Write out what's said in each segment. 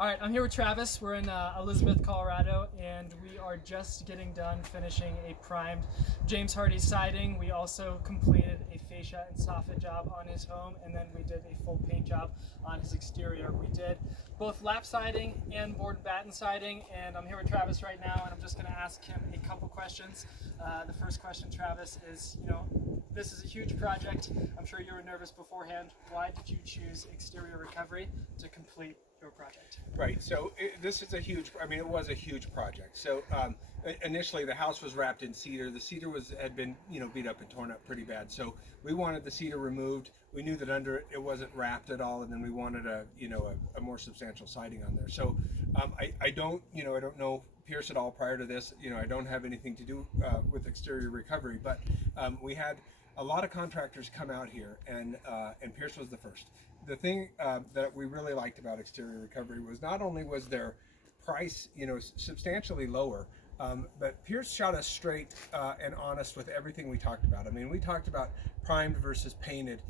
All right, I'm here with Travis. We're in Elizabeth, Colorado, and we are just getting done finishing a primed James Hardie siding. We also completed a fascia and soffit job on his home, and then we did a full paint job on his exterior. We did both lap siding and board and batten siding, and I'm here with Travis right now, and I'm just going to ask him a couple questions. The first question, Travis, is, this is a huge project. I'm sure you were nervous beforehand. Why did you choose Exterior Recovery to complete your project? Right, so this is a huge, it was a huge project. So initially the house was wrapped in cedar. The cedar had been, beat up and torn up pretty bad. So we wanted the cedar removed. We knew that under it wasn't wrapped at all, and then we wanted a more substantial siding on there. So I don't know Pierce at all prior to this. I don't have anything to do with Exterior Recovery, but we had a lot of contractors come out here, and Pierce was the first. The thing that we really liked about Exterior Recovery was not only was their price, substantially lower, but Pierce shot us straight and honest with everything we talked about. We talked about primed versus painted,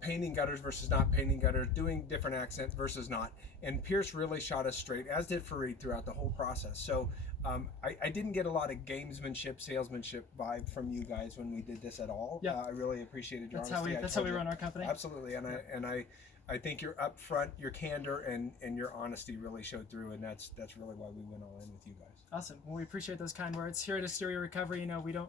painting gutters versus not painting gutters, doing different accents versus not. And Pierce really shot us straight, as did Fareed throughout the whole process. So I didn't get a lot of gamesmanship, salesmanship vibe from you guys when we did this at all. Yeah. I really appreciated your honesty. honesty. That's how we run our company. Absolutely, and I think your upfront, your candor, and your honesty really showed through, and that's really why we went all in with you guys. Awesome. Well, we appreciate those kind words. Here at Exterior Recovery, we don't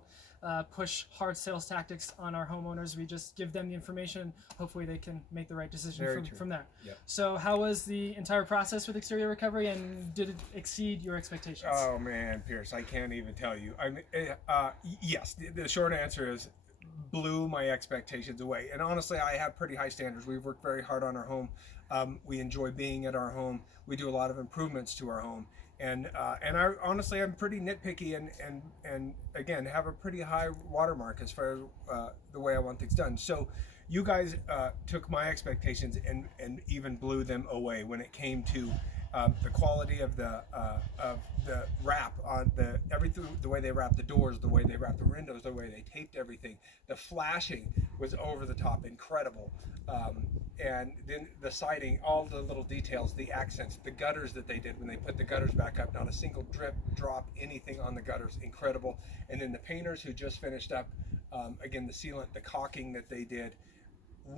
push hard sales tactics on our homeowners. We just give them the information. Hopefully they can make the right decision from there. Yep. So how was the entire process with Exterior Recovery, and did it exceed your expectations? Oh man, Pierce, I can't even tell you. Yes, the short answer is blew my expectations away. And honestly, I have pretty high standards. We've worked very hard on our home. We enjoy being at our home. We do a lot of improvements to our home. And I'm pretty nitpicky and again have a pretty high watermark as far as the way I want things done. So you guys took my expectations and even blew them away when it came to the quality of the wrap on everything, the way they wrapped the doors, the way they wrapped the windows, the way they taped everything. The flashing was over the top, incredible. And then the siding, all the little details, the accents, the gutters that they did when they put the gutters back up, not a single drip, drop, anything on the gutters, incredible. And then the painters who just finished up, again, the sealant, the caulking that they did,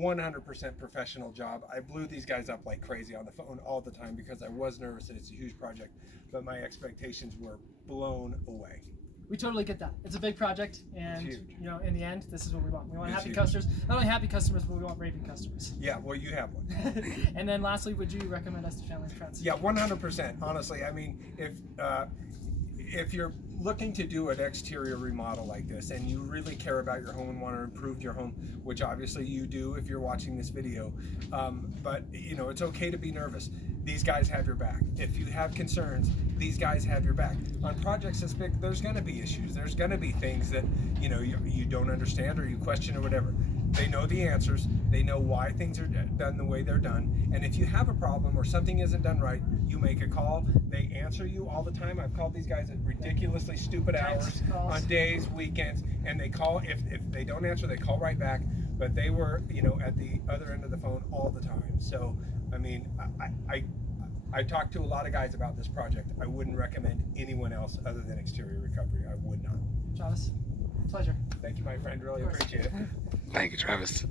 100% professional job. I blew these guys up like crazy on the phone all the time because I was nervous that it's a huge project, but my expectations were blown away. We totally get that. It's a big project, and in the end, this is what we want. We want happy huge. customers. Not only happy customers, but we want raving customers. Yeah, well, you have one. And then lastly, would you recommend us to family and friends? Yeah, 100%. Honestly, if you're looking to do an exterior remodel like this and you really care about your home and want to improve your home, which obviously you do if you're watching this video, but it's okay to be nervous. These guys have your back. If you have concerns, these guys have your back. On projects this big, there's going to be issues. There's going to be things that you don't understand or you question or whatever. They know the answers. They know why things are done the way they're done. And if you have a problem or something isn't done right, you make a call. They answer you all the time. I've called these guys at ridiculously stupid hours on days, weekends, and they call. If they don't answer, they call right back. But they were, at the other end of the phone all the time. So, I talked to a lot of guys about this project. I wouldn't recommend anyone else other than Exterior Recovery. I would not. Travis, pleasure. Thank you, my friend. Really appreciate it. Thank you, Travis.